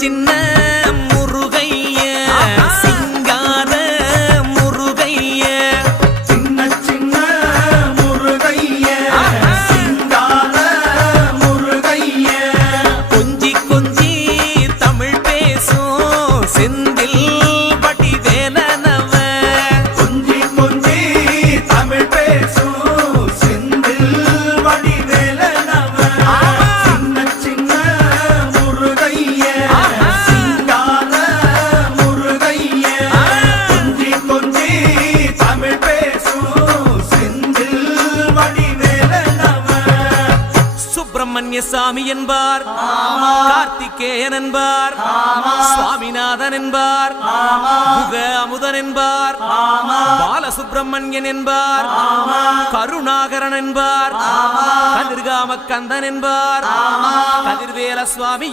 சின்ன முருகைய சிங்கார முருகைய சின்ன சின்ன முருகைய சிங்கார முருகைய கொஞ்சி கொஞ்சி தமிழ் பேசும் செந்தில் பட்டி வேலனவ கொஞ்சி கொஞ்சி தமிழ் பேசும் செந்தில் பட்டி வேலனவ சின்ன சின்ன முருகைய சிங்கார முருகைய கொஞ்சி கொஞ்சி தமிழ் பேசும் செந்தில் பட்டி வேலனவ சுப்பிரமணிய சாமி என்பார் கார்த்திகேயன் என்பார் சுவாமிநாதன் என்பார் முக அமுதன் என்பார் பாலசுப்பிரமணியன் என்பார் கருணாகரன் என்பார் கதிர்காம கந்தன் என்பார் கதிர்வேல சுவாமி